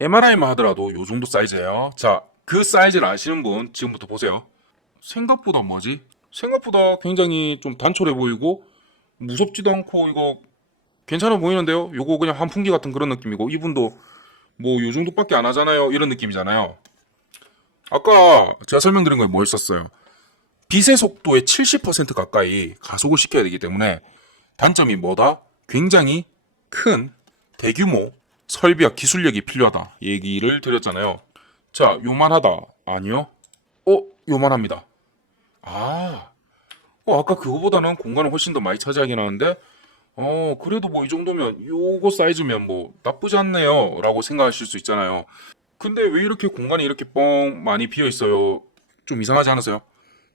MRI만 하더라도 요 정도 사이즈예요. 자, 그 사이즈를 아시는 분 지금부터 보세요. 생각보다 뭐지? 생각보다 굉장히 좀 단촐해 보이고 무섭지도 않고 이거 괜찮아 보이는데요? 요거 그냥 환풍기 같은 그런 느낌이고 이분도 뭐 요 정도밖에 안 하잖아요. 이런 느낌이잖아요. 아까 제가 설명드린 거에 뭐 있었어요? 빛의 속도의 70% 가까이 가속을 시켜야 되기 때문에 단점이 뭐다? 굉장히 큰 대규모 설비와 기술력이 필요하다 얘기를 드렸잖아요. 자, 요만하다. 아니요. 요만합니다. 아, 아까 그거보다는 공간을 훨씬 더 많이 차지하긴 하는데, 그래도 뭐 이 정도면, 요거 사이즈면 뭐 나쁘지 않네요. 라고 생각하실 수 있잖아요. 근데 왜 이렇게 공간이 이렇게 뻥 많이 비어 있어요? 좀 이상하지 않으세요?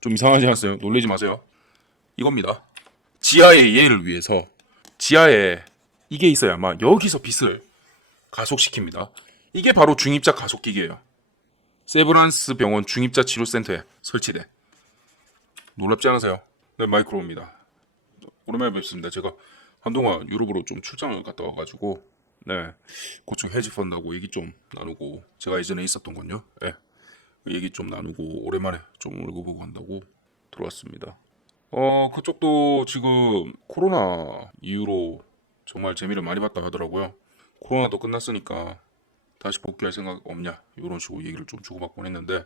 좀 이상하지 않으세요? 놀라지 마세요. 이겁니다. 지하의 예를 위해서, 지하에 이게 있어야만 여기서 빛을 가속시킵니다. 이게 바로 중입자 가속기계예요. 세브란스 병원 중입자 치료센터에 설치돼. 놀랍지 않으세요? 네, 마이크로입니다. 오랜만에 뵙습니다. 제가 한동안 유럽으로 좀 출장을 갔다 와가지고, 네, 고충 해지 펀드하고 얘기 좀 나누고, 제가 예전에 있었던 건요, 네, 그 얘기 좀 나누고, 오랜만에 좀 읽어보고 한다고 들어왔습니다. 그쪽도 지금 코로나 이후로 정말 재미를 많이 봤다 하더라고요. 코로나도 끝났으니까 다시 복귀할 생각 없냐, 이런 식으로 얘기를 좀 주고받곤 했는데,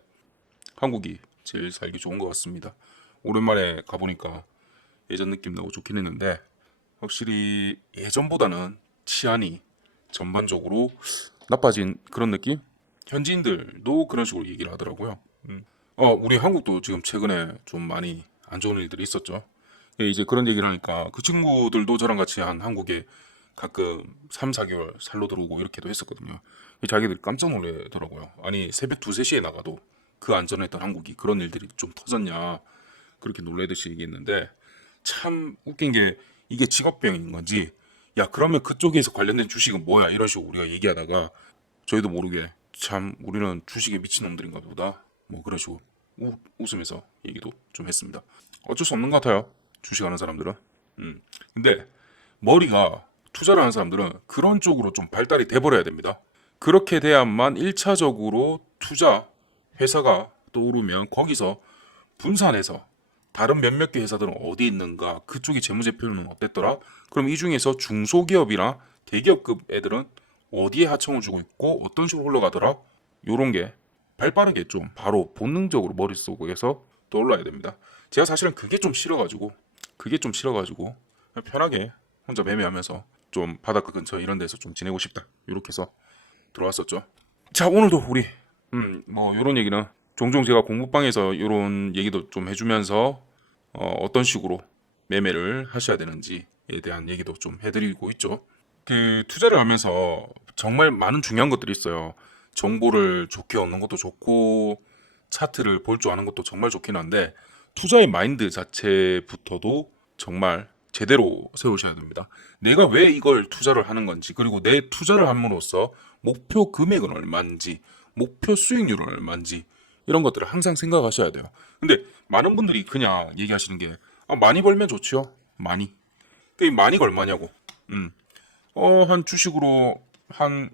한국이 제일 살기 좋은 것 같습니다. 오랜만에 가보니까 예전 느낌 나고 좋긴 했는데 확실히 예전보다는 치안이 전반적으로 나빠진 그런 느낌? 현지인들도 그런 식으로 얘기를 하더라고요. 우리 한국도 지금 최근에 좀 많이 안 좋은 일들이 있었죠. 예, 이제 그런 얘기를 하니까 그 친구들도 저랑 같이 한 한국에 가끔 3, 4개월 살러 들어오고 이렇게도 했었거든요. 자기들이 깜짝 놀라더라고요. 아니, 새벽 2, 3시에 나가도 그 안전했던 한국이 그런 일들이 좀 터졌냐. 그렇게 놀라듯이 얘기했는데 참 웃긴 게 이게 직업병인 건지 야 그러면 그쪽에서 관련된 주식은 뭐야 이런 식으로 우리가 얘기하다가 저희도 모르게 참 우리는 주식에 미친놈들인가 보다 뭐 그런 식으로 웃으면서 얘기도 좀 했습니다. 어쩔 수 없는 것 같아요. 주식하는 사람들은. 근데 머리가 투자를 하는 사람들은 그런 쪽으로 좀 발달이 돼버려야 됩니다. 그렇게 돼야만 1차적으로 투자 회사가 떠오르면 거기서 분산해서 다른 몇몇 개 회사들은 어디 있는가 그쪽이 재무제표는 어땠더라 그럼 이 중에서 중소기업이나 대기업급 애들은 어디에 하청을 주고 있고 어떤 식으로 흘러가더라 요런 게 발빠르게 좀 바로 본능적으로 머릿속에서 떠올라야 됩니다. 제가 사실은 그게 좀 싫어가지고 그냥 편하게 혼자 매매하면서 좀 바닷가 근처 이런 데서 좀 지내고 싶다 이렇게 해서 들어왔었죠. 자, 오늘도 우리 뭐 요런 얘기는 종종 제가 공부방에서 요런 얘기도 좀 해주면서 어떤 식으로 매매를 하셔야 되는지에 대한 얘기도 좀 해드리고 있죠. 그 투자를 하면서 정말 많은 중요한 것들이 있어요. 정보를 좋게 얻는 것도 좋고 차트를 볼 줄 아는 것도 정말 좋긴 한데 투자의 마인드 자체부터도 정말 제대로 세우셔야 됩니다. 내가 왜 이걸 투자를 하는 건지 그리고 내 투자를 함으로써 목표 금액은 얼마인지 목표 수익률은 얼마인지 이런 것들을 항상 생각하셔야 돼요. 근데 많은 분들이 그냥 얘기하시는 게 많이 벌면 좋죠. 많이. 그 많이가 얼마냐고. 한 주식으로 한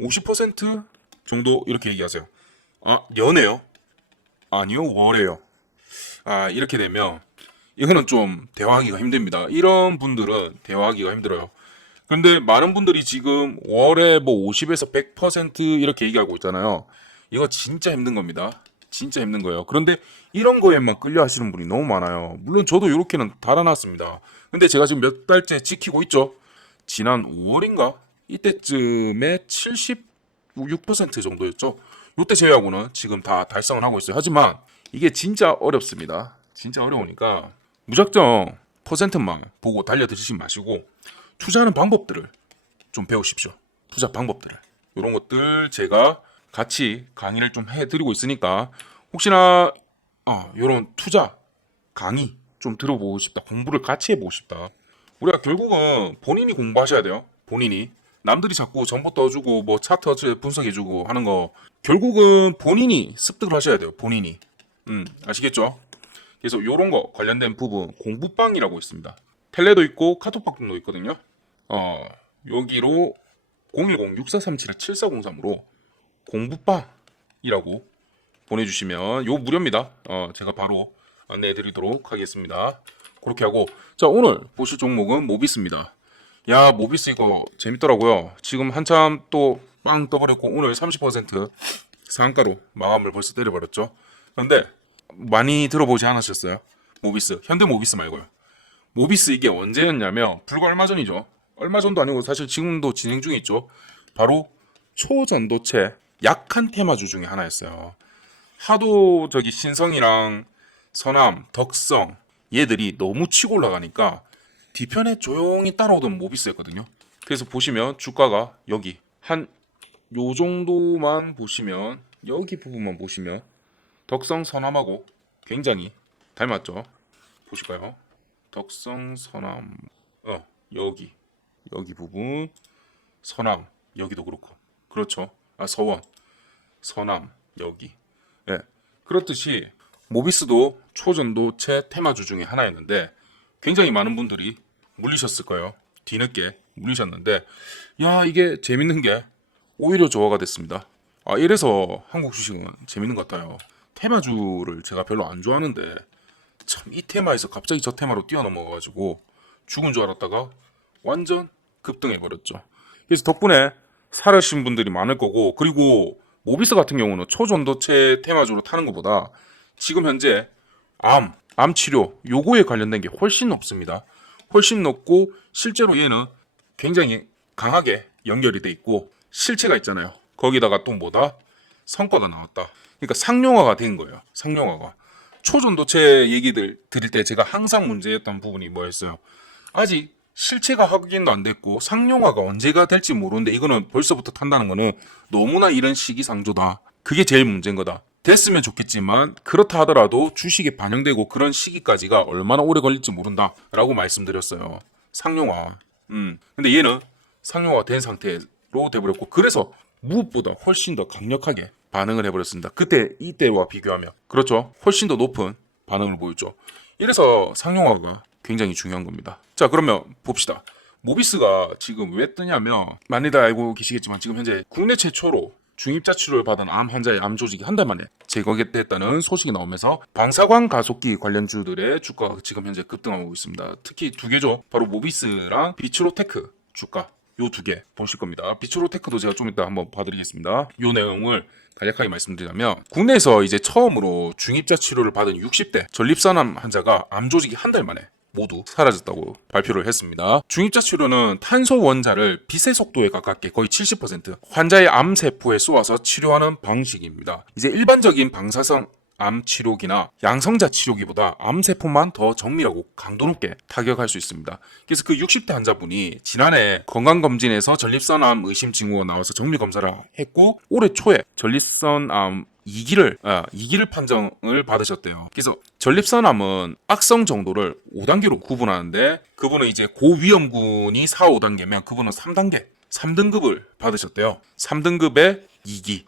50% 정도 이렇게 얘기하세요. 연애요? 아니요, 월에요. 이렇게 되면 이거는 좀 대화하기가 힘듭니다. 이런 분들은 대화하기가 힘들어요. 근데 많은 분들이 지금 월에 뭐 50에서 100% 이렇게 얘기하고 있잖아요. 이거 진짜 힘든 겁니다. 진짜 힘든 거예요. 그런데 이런 거에만 끌려 하시는 분이 너무 많아요. 물론 저도 이렇게는 달아놨습니다. 근데 제가 지금 몇 달째 지키고 있죠. 지난 5월인가? 이때쯤에 76% 정도였죠. 이때 제외하고는 지금 다 달성을 하고 있어요. 하지만 이게 진짜 어렵습니다. 진짜 어려우니까 무작정 퍼센트만 보고 달려드시지 마시고 투자하는 방법들을 좀 배우십시오. 투자 방법들을. 이런 것들 제가 같이 강의를 좀 해드리고 있으니까 혹시나 이런 투자 강의 좀 들어보고 싶다. 공부를 같이 해보고 싶다. 우리가 결국은 본인이 공부하셔야 돼요. 본인이. 남들이 자꾸 정보 떠주고 뭐 차트 어째 분석해주고 하는 거 결국은 본인이 습득을 하셔야 돼요. 본인이. 아시겠죠? 그래서 이런 거 관련된 부분 공부방이라고 있습니다. 텔레도 있고 카톡방도 있거든요. 여기로 010-6437-7403으로 공부방이라고 보내주시면 요 무료입니다. 제가 바로 안내해드리도록 하겠습니다. 그렇게 하고, 자, 오늘 보실 종목은 모비스입니다. 야, 모비스 이거 재밌더라고요. 지금 한참 또 빵 떠버렸고 오늘 30% 상한가로 마감을 벌써 때려버렸죠. 그런데 많이 들어보지 않으셨어요? 모비스, 현대 모비스 말고요. 모비스 이게 언제였냐면 불과 얼마 전이죠. 얼마 전도 아니고 사실 지금도 진행 중에 있죠. 바로 초전도체 약한 테마주 중에 하나였어요. 하도 저기 신성이랑 서남, 덕성 얘들이 너무 치고 올라가니까 뒤편에 조용히 따라오던 모비스였거든요. 그래서 보시면 주가가 여기 한 요 정도만 보시면, 여기 부분만 보시면 덕성 서남하고 굉장히 닮았죠. 보실까요? 덕성 서남, 여기 부분 서남, 여기도 그렇고, 그렇죠. 서원, 서남, 여기. 네. 그렇듯이 모비스도 초전도체 테마주 중에 하나였는데 굉장히 많은 분들이 물리셨을 거예요. 뒤늦게 물리셨는데, 야, 이게 재밌는 게 오히려 조화가 됐습니다. 이래서 한국 주식은 재밌는 것 같아요. 테마주를 제가 별로 안 좋아하는데 참 이 테마에서 갑자기 저 테마로 뛰어넘어가지고 죽은 줄 알았다가 완전 급등해버렸죠. 그래서 덕분에 사르신 분들이 많을 거고, 그리고 모비스 같은 경우는 초전도체 테마주로 타는 것보다 지금 현재 암 치료 요거에 관련된 게 훨씬 높습니다. 훨씬 높고 실제로 얘는 굉장히 강하게 연결이 돼 있고 실체가 있잖아요. 거기다가 또 뭐다? 성과가 나왔다. 그러니까 상용화가 된 거예요. 상용화가. 초전도체 얘기들 드릴 때 제가 항상 문제였던 부분이 뭐였어요? 아직 실체가 확인도 안 됐고 상용화가 언제가 될지 모르는데 이거는 벌써부터 탄다는 거는 너무나 이런 시기상조다. 그게 제일 문제인 거다. 됐으면 좋겠지만 그렇다 하더라도 주식에 반영되고 그런 시기까지가 얼마나 오래 걸릴지 모른다 라고 말씀드렸어요. 상용화. 근데 얘는 상용화가 된 상태로 돼버렸고, 그래서 무엇보다 훨씬 더 강력하게 반응을 해버렸습니다. 이때와 비교하면 그렇죠. 훨씬 더 높은 반응을 보였죠. 이래서 상용화가 굉장히 중요한 겁니다. 자, 그러면 봅시다. 모비스가 지금 왜 뜨냐면 많이들 알고 계시겠지만 지금 현재 국내 최초로 중입자 치료를 받은 암 환자의 암 조직이 한 달 만에 제거됐다는 소식이 나오면서 방사광 가속기 관련주들의 주가가 지금 현재 급등하고 있습니다. 특히 두 개죠. 바로 모비스랑 비츠로테크 주가, 요 두 개 보실 겁니다. 비츠로테크도 제가 좀 이따 한번 봐드리겠습니다. 요 내용을 간략하게 말씀드리자면, 국내에서 이제 처음으로 중입자 치료를 받은 60대 전립선암 환자가 암 조직이 한 달 만에 모두 사라졌다고 발표를 했습니다. 중입자 치료는 탄소 원자를 빛의 속도에 가깝게 거의 70% 환자의 암세포에 쏘아서 치료하는 방식입니다. 이제 일반적인 방사선 암 치료기나 양성자 치료기보다 암세포만 더 정밀하고 강도 높게 타격할 수 있습니다. 그래서 그 60대 환자분이 지난해 건강검진에서 전립선암 의심 징후가 나와서 정밀검사를 했고 올해 초에 전립선암 2기를 판정을 받으셨대요. 그래서 전립선암은 악성 정도를 5단계로 구분하는데 그분은 이제 고위험군이 4, 5단계면 그분은 3등급을 받으셨대요. 3등급의 2기.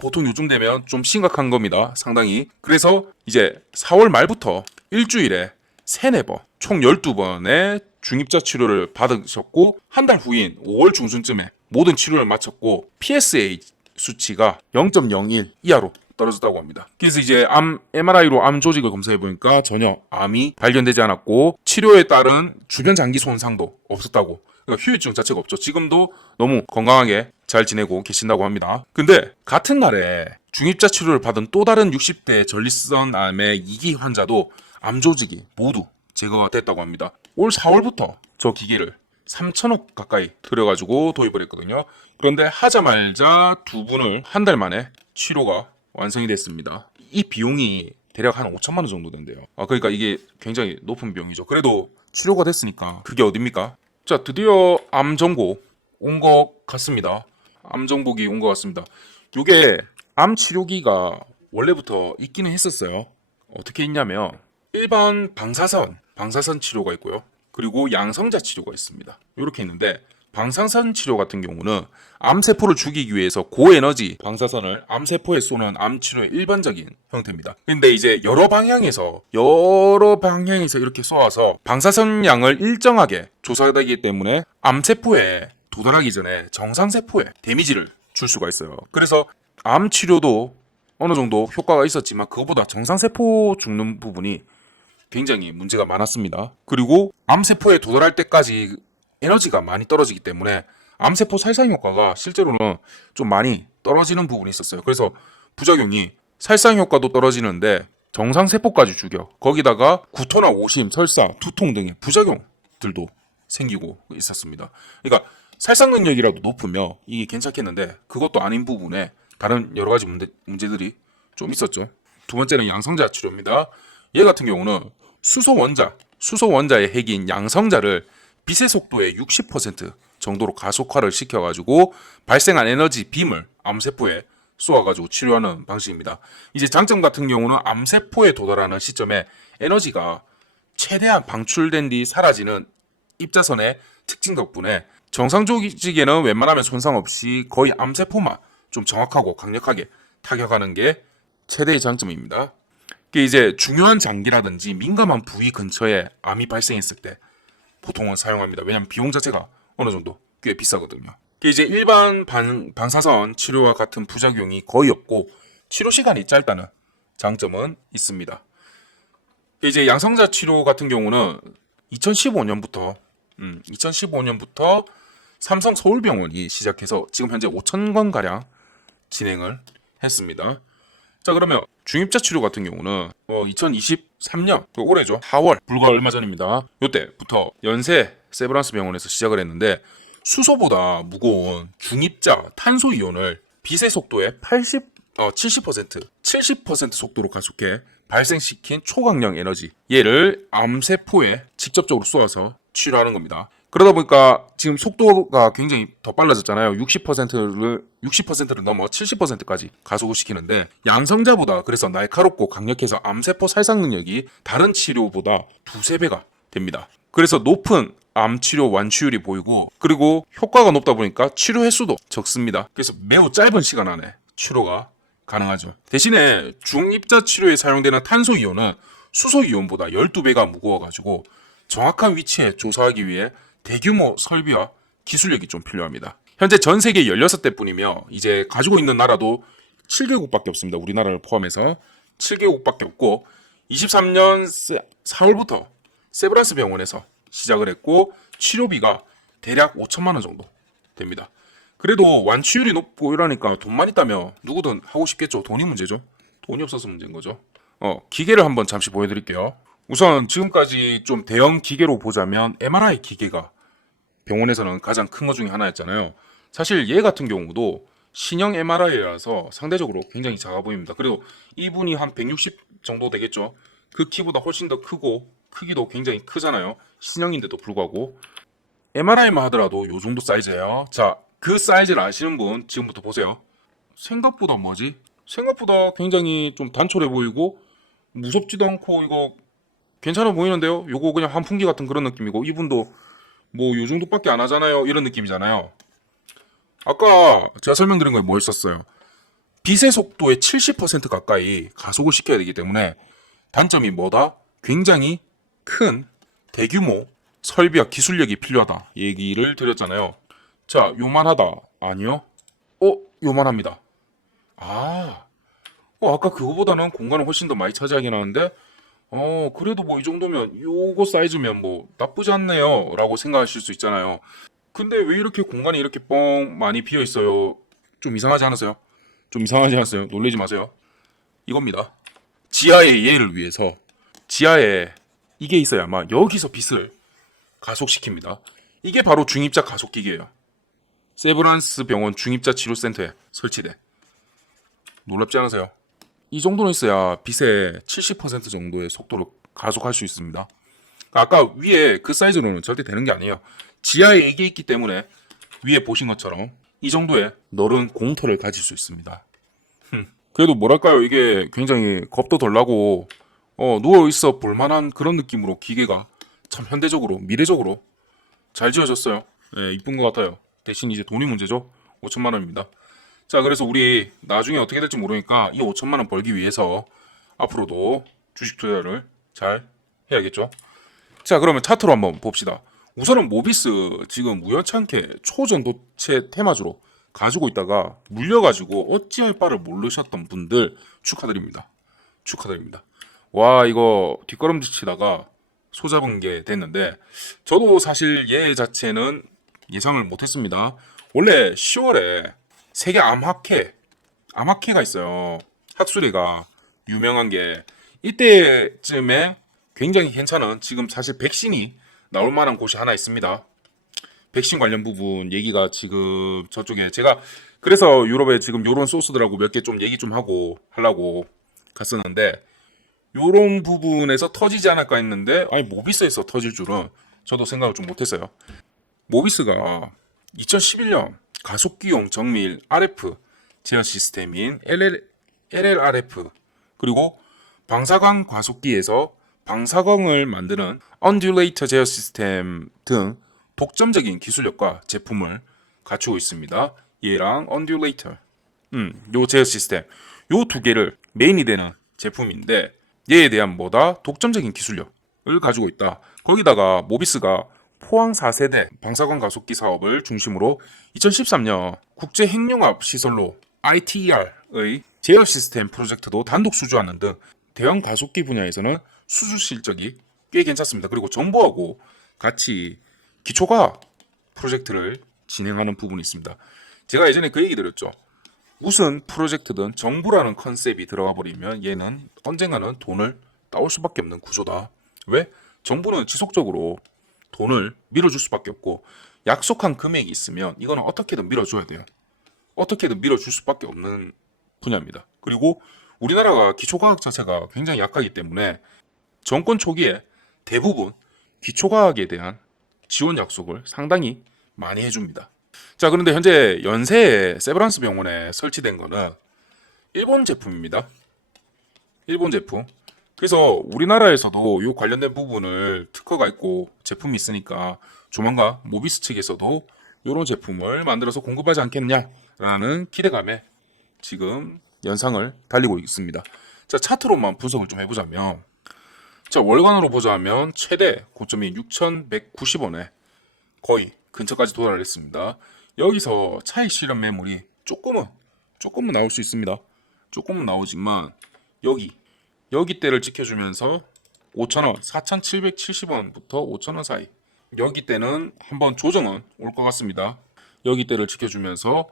보통 요즘 되면 좀 심각한 겁니다. 상당히. 그래서 이제 4월 말부터 일주일에 3-4번, 총 12번의 중입자 치료를 받으셨고 한 달 후인 5월 중순쯤에 모든 치료를 마쳤고 PSA 수치가 0.01 이하로 떨어졌다고 합니다. 그래서 이제 MRI로 암 조직을 검사해 보니까 전혀 암이 발견되지 않았고 치료에 따른 주변 장기 손상도 없었다고. 그러니까 후유증 자체가 없죠. 지금도 너무 건강하게 잘 지내고 계신다고 합니다. 근데 같은 날에 중입자 치료를 받은 또 다른 60대 전립선암의 2기 환자도 암 조직이 모두 제거가 됐다고 합니다. 올 4월부터 저 기계를 3천억 가까이 들여가지고 도입을 했거든요. 그런데 하자말자 두 분을 한 달 만에 치료가 완성이 됐습니다. 이 비용이 대략 한 5천만 원 정도 된대요. 그러니까 이게 굉장히 높은 비용이죠. 그래도 치료가 됐으니까 그게 어딥니까? 자, 드디어 암 정보 온 것 같습니다. 암 정보기 온 것 같습니다. 요게 암 치료기가 원래부터 있기는 했었어요. 어떻게 있냐면 일반 방사선 치료가 있고요. 그리고 양성자 치료가 있습니다. 이렇게 있는데 방사선 치료 같은 경우는 암세포를 죽이기 위해서 고에너지 방사선을 암세포에 쏘는 암 치료의 일반적인 형태입니다. 근데 이제 여러 방향에서 이렇게 쏘아서 방사선 양을 일정하게 조사되기 때문에 암세포에 도달하기 전에 정상세포에 데미지를 줄 수가 있어요. 그래서 암 치료도 어느 정도 효과가 있었지만 그것보다 정상세포 죽는 부분이 굉장히 문제가 많았습니다. 그리고 암세포에 도달할 때까지 에너지가 많이 떨어지기 때문에 암세포 살상 효과가 실제로는 좀 많이 떨어지는 부분이 있었어요. 그래서 부작용이 살상 효과도 떨어지는데 정상세포까지 죽여. 거기다가 구토나 오심, 설사, 두통 등의 부작용들도 생기고 있었습니다. 그러니까 살상 능력이라도 높으면 이게 괜찮겠는데 그것도 아닌 부분에 다른 여러 가지 문제들이 좀 있었죠. 두 번째는 양성자 치료입니다. 얘 같은 경우는 수소원자의 핵인 양성자를 빛의 속도의 60% 정도로 가속화를 시켜가지고 발생한 에너지 빔을 암세포에 쏘아가지고 치료하는 방식입니다. 이제 장점 같은 경우는 암세포에 도달하는 시점에 에너지가 최대한 방출된 뒤 사라지는 입자선의 특징 덕분에 정상 조직에는 웬만하면 손상 없이 거의 암세포만 좀 정확하고 강력하게 타격하는 게 최대의 장점입니다. 이게 이제 중요한 장기라든지 민감한 부위 근처에 암이 발생했을 때 보통은 사용합니다. 왜냐하면 비용 자체가 어느 정도 꽤 비싸거든요. 이게 이제 일반 방사선 치료와 같은 부작용이 거의 없고 치료 시간이 짧다는 장점은 있습니다. 이제 양성자 치료 같은 경우는 2015년부터 삼성 서울병원이 시작해서 지금 현재 5,000건 가량 진행을 했습니다. 자, 그러면 중입자 치료 같은 경우는 2023년 올해죠. 4월 불과 얼마 전입니다. 이때부터 연세 세브란스 병원에서 시작을 했는데 수소보다 무거운 중입자 탄소 이온을 빛의 속도의 70% 속도로 가속해 발생시킨 초강력 에너지 얘를 암세포에 직접적으로 쏘아서 치료하는 겁니다. 그러다 보니까 지금 속도가 굉장히 더 빨라졌잖아요. 60%를 넘어 70%까지 가속을 시키는데 양성자보다 그래서 날카롭고 강력해서 암세포 살상 능력이 다른 치료보다 두세 배가 됩니다. 그래서 높은 암 치료 완치율이 보이고 그리고 효과가 높다 보니까 치료 횟수도 적습니다. 그래서 매우 짧은 시간 안에 치료가 가능하죠. 대신에 중입자 치료에 사용되는 탄소 이온은 수소 이온보다 12배가 무거워가지고 정확한 위치에 조사하기 위해 대규모 설비와 기술력이 좀 필요합니다. 현재 전 세계 16대뿐이며 이제 가지고 있는 나라도 7개국밖에 없습니다. 우리나라를 포함해서 7개국밖에 없고 23년 4월부터 세브란스 병원에서 시작을 했고 치료비가 대략 5천만 원 정도 됩니다. 그래도 완치율이 높고 이러니까 돈만 있다면 누구든 하고 싶겠죠. 돈이 문제죠. 돈이 없어서 문제인 거죠. 기계를 한번 잠시 보여드릴게요. 우선 지금까지 좀 대형 기계로 보자면 MRI 기계가 병원에서는 가장 큰 것 중에 하나였잖아요. 사실 얘 같은 경우도 신형 MRI라서 상대적으로 굉장히 작아 보입니다. 그래도 이분이 한 160 정도 되겠죠. 그 키보다 훨씬 더 크고 크기도 굉장히 크잖아요. 신형인데도 불구하고 MRI만 하더라도 요 정도 사이즈예요. 자, 그 사이즈를 아시는 분 지금부터 보세요. 생각보다 생각보다 굉장히 좀 단촐해 보이고 무섭지도 않고 이거 괜찮아 보이는데요. 요거 그냥 환풍기 같은 그런 느낌이고 이분도 뭐 요 정도밖에 안 하잖아요. 이런 느낌이잖아요. 아까 제가 설명드린 거에 뭐 있었어요? 빛의 속도의 70% 가까이 가속을 시켜야 되기 때문에 단점이 뭐다? 굉장히 큰 대규모 설비와 기술력이 필요하다 얘기를 드렸잖아요. 자, 요만하다. 아니요? 요만합니다. 아까 그거보다는 공간을 훨씬 더 많이 차지하긴 하는데 그래도 뭐 이 정도면 요거 사이즈면 뭐 나쁘지 않네요 라고 생각하실 수 있잖아요. 근데 왜 이렇게 공간이 이렇게 뻥 많이 비어 있어요? 좀 이상하지 않으세요? 놀라지 마세요. 이겁니다. 지하의 얘를 위해서 지하에 이게 있어야만 여기서 빛을 가속시킵니다. 이게 바로 중입자 가속기계예요. 세브란스 병원 중입자 치료센터에 설치돼. 놀랍지 않으세요? 이 정도는 있어야 빛의 70% 정도의 속도로 가속할 수 있습니다. 아까 위에 그 사이즈로는 절대 되는 게 아니에요. 지하에 이게 있기 때문에 위에 보신 것처럼 이 정도의 넓은 공터를 가질 수 있습니다. 그래도 뭐랄까요, 이게 굉장히 겁도 덜 나고 누워있어 볼만한 그런 느낌으로 기계가 참 현대적으로 미래적으로 잘 지어졌어요. 네, 이쁜 것 같아요. 대신 이제 돈이 문제죠. 5천만 원입니다. 자, 그래서 우리 나중에 어떻게 될지 모르니까 이 5천만 원 벌기 위해서 앞으로도 주식 투자를 잘 해야겠죠. 자, 그러면 차트로 한번 봅시다. 우선은 모비스 지금 우연찮게 초전도체 테마주로 가지고 있다가 물려가지고 어찌할 바를 모르셨던 분들 축하드립니다. 축하드립니다. 와, 이거 뒷걸음질 치다가 소잡은 게 됐는데, 저도 사실 얘 자체는 예상을 못했습니다. 원래 10월에 세계 암학회가 있어요. 학술회가 유명한 게 이때쯤에 굉장히 괜찮은, 지금 사실 백신이 나올 만한 곳이 하나 있습니다. 백신 관련 부분 얘기가 지금 저쪽에, 제가 그래서 유럽에 지금 요런 소스들하고 몇 개 좀 얘기 좀 하고 하려고 갔었는데, 요런 부분에서 터지지 않을까 했는데, 아니 모비스에서 터질 줄은 저도 생각을 좀 못했어요. 모비스가 2011년 가속기용 정밀 RF 제어 시스템인 LLRF, 그리고 방사광 가속기에서 방사광을 만드는 언듈레이터 제어 시스템 등 독점적인 기술력과 제품을 갖추고 있습니다. 얘랑 언듈레이터, 요 제어 시스템, 요 두 개를 메인이 되는 제품인데, 얘에 대한 독점적인 기술력을 가지고 있다. 거기다가 모비스가 포항 4세대 방사광 가속기 사업을 중심으로 2013년 국제 핵융합 시설로 ITER의 제어 시스템 프로젝트도 단독 수주하는 등 대형 가속기 분야에서는 수주 실적이 꽤 괜찮습니다. 그리고 정부하고 같이 기초과학 프로젝트를 진행하는 부분이 있습니다. 제가 예전에 그 얘기 드렸죠. 무슨 프로젝트든 정부라는 컨셉이 들어가 버리면 얘는 언젠가는 돈을 따올 수밖에 없는 구조다. 왜? 정부는 지속적으로 돈을 밀어줄 수밖에 없고, 약속한 금액이 있으면 이거는 어떻게든 밀어줘야 돼요. 어떻게든 밀어줄 수밖에 없는 분야입니다. 그리고 우리나라가 기초과학 자체가 굉장히 약하기 때문에 정권 초기에 대부분 기초과학에 대한 지원 약속을 상당히 많이 해줍니다. 자, 그런데 현재 연세에 세브란스 병원에 설치된 거는 일본 제품입니다. 일본 제품. 그래서 우리나라에서도 이 관련된 부분을 특허가 있고 제품이 있으니까 조만간 모비스 측에서도 이런 제품을 만들어서 공급하지 않겠냐라는 기대감에 지금 연상을 달리고 있습니다. 자, 차트로만 분석을 좀 해보자면, 자, 월간으로 보자면 최대 고점이 6,190원에 거의 근처까지 도달했습니다. 여기서 차익 실현 매물이 조금은 나올 수 있습니다. 조금은 나오지만 여기 때를 지켜주면서 5,000원, 4,770원부터 5,000원 사이, 여기 때는 한번 조정은 올 것 같습니다. 여기 때를 지켜주면서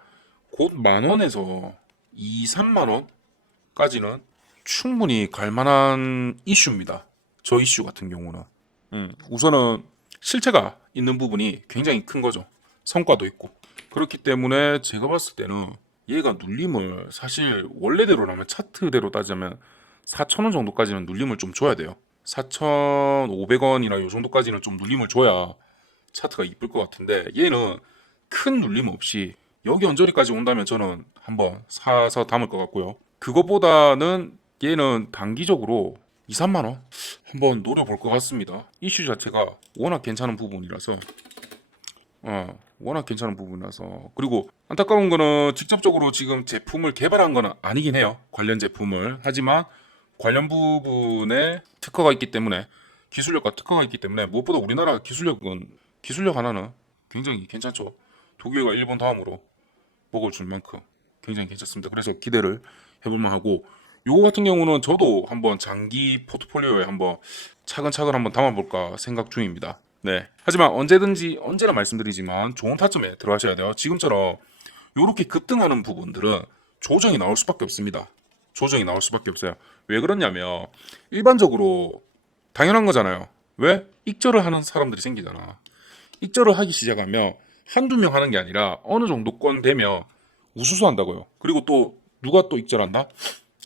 곧 만원에서 2, 3만원까지는 충분히 갈 만한 이슈입니다. 저 이슈 같은 경우는 우선은 실체가 있는 부분이 굉장히 큰 거죠. 성과도 있고. 그렇기 때문에 제가 봤을 때는 얘가 눌림을, 사실 원래대로라면 차트대로 따지면 4,000원 정도까지는 눌림을 좀 줘야 돼요. 4,500원이나 요 정도까지는 좀 눌림을 줘야 차트가 이쁠 것 같은데, 얘는 큰 눌림 없이 여기 언저리까지 온다면 저는 한번 사서 담을 것 같고요. 그거보다는 얘는 단기적으로 2, 3만원 한번 노려볼 것 같습니다. 이슈 자체가 워낙 괜찮은 부분이라서 그리고 안타까운 거는 직접적으로 지금 제품을 개발한 거는 아니긴 해요. 관련 제품을. 하지만 관련 부분에 특허가 있기 때문에, 기술력과 특허가 있기 때문에, 무엇보다 우리나라 기술력 하나는 굉장히 괜찮죠. 독일과 일본 다음으로 먹을 줄 만큼 굉장히 괜찮습니다. 그래서 기대를 해볼만 하고, 요거 같은 경우는 저도 한번 장기 포트폴리오에 한번 차근차근 한번 담아볼까 생각 중입니다. 네. 하지만 언제나 말씀드리지만 좋은 타점에 들어가셔야 돼요. 지금처럼 요렇게 급등하는 부분들은 조정이 나올 수밖에 없습니다. 조정이 나올 수밖에 없어요. 왜 그러냐면 일반적으로 당연한 거잖아요. 왜? 익절을 하는 사람들이 생기잖아. 익절을 하기 시작하면 한두 명 하는 게 아니라 어느 정도권 되면 우수수 한다고요. 그리고 또 누가 또 익절한다?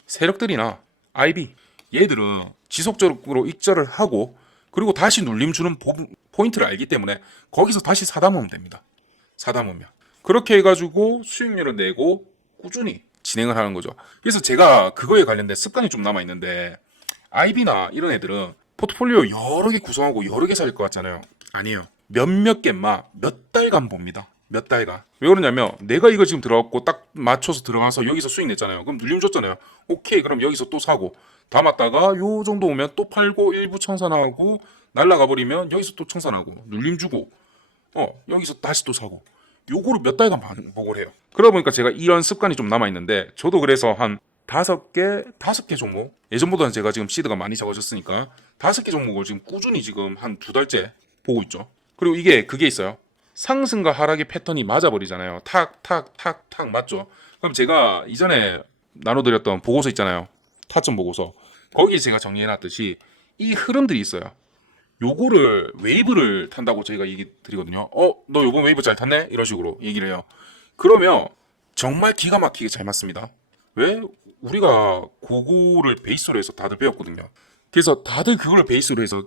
세력들이나 IB, 얘들은 지속적으로 익절을 하고, 그리고 다시 눌림 주는 포인트를 알기 때문에 거기서 다시 사담으면 됩니다. 사담으면 그렇게 해가지고 수익률을 내고 꾸준히 진행을 하는 거죠. 그래서 제가 그거에 관련된 습관이 좀 남아있는데, IB나 이런 애들은 포트폴리오 여러 개 구성하고 여러 개 살 것 같잖아요. 아니에요. 몇몇 개만 몇 달간 봅니다. 몇 달간. 왜 그러냐면 내가 이거 지금 들어갔고 딱 맞춰서 들어가서 여기서 수익 냈잖아요. 그럼 눌림 줬잖아요. 오케이, 그럼 여기서 또 사고 담았다가 요 정도 오면 또 팔고 일부 청산하고 날라가 버리면 여기서 또 청산하고 눌림 주고 여기서 다시 또 사고 요거를 몇 달간 반복을 해요. 그러다 보니까 제가 이런 습관이 좀 남아있는데 저도 그래서 한 5개 종목, 예전보다는 제가 지금 시드가 많이 적어졌으니까 5개 종목을 지금 꾸준히 지금 한 2달째 보고 있죠. 그리고 그게 있어요. 상승과 하락의 패턴이 맞아버리잖아요. 탁 맞죠? 그럼 제가 이전에 나눠드렸던 보고서 있잖아요. 타점 보고서. 거기에 제가 정리해놨듯이 이 흐름들이 있어요. 요거를 웨이브를 탄다고 저희가 얘기 드리거든요. 너 요번 웨이브 잘 탔네? 이런 식으로 얘기를 해요. 그러면 정말 기가 막히게 잘 맞습니다. 왜? 우리가 그거를 베이스로 해서 다들 배웠거든요. 그래서 다들 그걸 베이스로 해서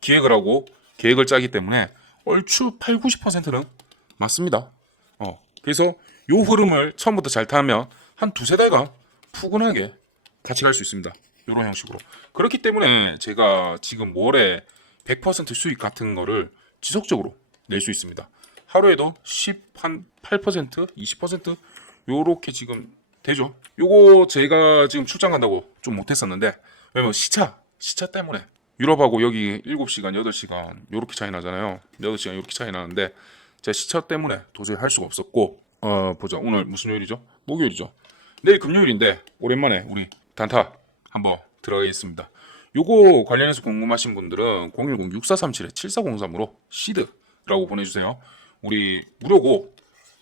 기획을 하고 계획을 짜기 때문에 얼추 8, 90%는 맞습니다. 그래서 요 흐름을 처음부터 잘 타면 한 2-3달간 푸근하게 같이 갈 수 있습니다. 이런 형식으로. 그렇기 때문에 제가 지금 월에 100% 수익 같은 거를 지속적으로 낼 수 있습니다. 하루에도 8%, 20% 요렇게 지금 되죠. 요거 제가 지금 출장 간다고 좀 못했었는데 왜냐면 시차 때문에 유럽하고 여기 7시간, 8시간 요렇게 차이 나잖아요. 8시간 요렇게 차이 나는데 제가 시차 때문에 도저히 할 수가 없었고 보자. 오늘 무슨 요일이죠? 목요일이죠. 내일 금요일인데 오랜만에 우리 단타 한번 들어가겠습니다. 요거 관련해서 궁금하신 분들은 010-6437-7403으로 시드라고 보내주세요. 우리 무료고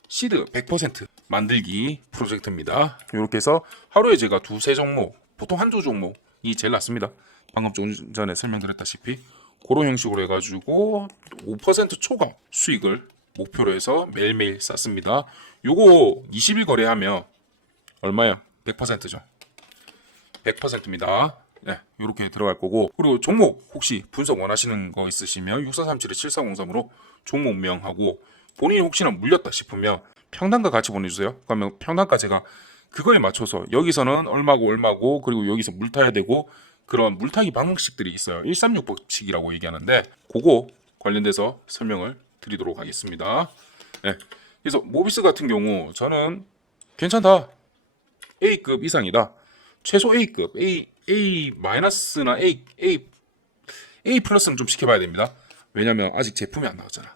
시드 100% 만들기 프로젝트입니다. 이렇게 해서 하루에 제가 2-3 종목, 보통 한두 종목이 제일 낫습니다. 방금 좀 전에 설명드렸다시피 그런 형식으로 해가지고 5% 초과 수익을 목표로 해서 매일매일 쌓습니다. 요거 20일 거래하면 얼마야? 100%죠. 100%입니다. 네, 이렇게 들어갈 거고 그리고 종목 혹시 분석 원하시는 거 있으시면 6437-7403으로 종목명하고 본인이 혹시나 물렸다 싶으면 평단가 같이 보내주세요. 그러면 평단가 제가 그거에 맞춰서 여기서는 얼마고 그리고 여기서 물타야 되고 그런 물타기 방식들이 있어요. 136 법칙이라고 얘기하는데 그거 관련돼서 설명을 드리도록 하겠습니다. 네, 그래서 모비스 같은 경우 저는 괜찮다. A급 이상이다. 최소 A급, A-나 A 플러스는 좀 지켜봐야 됩니다. 왜냐면 아직 제품이 안 나왔잖아.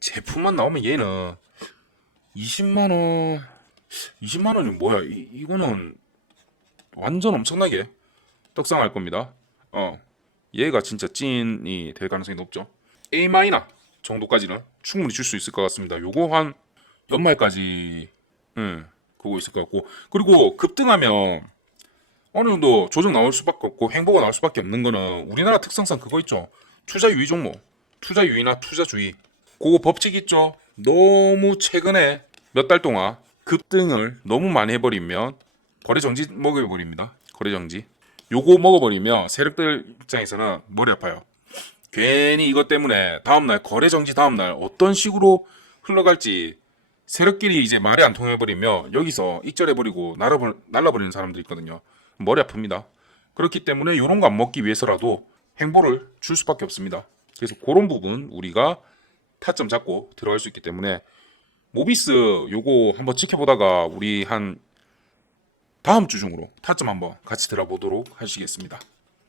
제품만 나오면 얘는 20만원, 20만원이 뭐야? 이거는 완전 엄청나게 떡상할 겁니다. 얘가 진짜 찐이 될 가능성이 높죠. A 마이너 정도까지는 충분히 줄 수 있을 것 같습니다. 요거 한 연말까지, 그거 있을 것 같고. 그리고 급등하면 어느 정도 조정 나올 수밖에 없고 행보가 나올 수밖에 없는 거는 우리나라 특성상 그거 있죠. 투자 유의 종목, 투자 유의나 투자주의. 그거 법칙 있죠. 너무 최근에 몇 달 동안 급등을 너무 많이 해버리면 거래 정지 먹여버립니다. 거래 정지. 요거 먹어버리면 세력들 입장에서는 머리 아파요. 괜히 이것 때문에 다음날 거래 정지 다음날 어떤 식으로 흘러갈지 세력끼리 이제 말이 안 통해버리면 여기서 익절해버리고 날라버리는 사람들이 있거든요. 머리 아픕니다. 그렇기 때문에 이런 거 안 먹기 위해서라도 행보를 줄 수밖에 없습니다. 그래서 그런 부분 우리가 타점 잡고 들어갈 수 있기 때문에 모비스 요거 한번 지켜보다가 우리 한 다음 주 중으로 타점 한번 같이 들어보도록 하시겠습니다.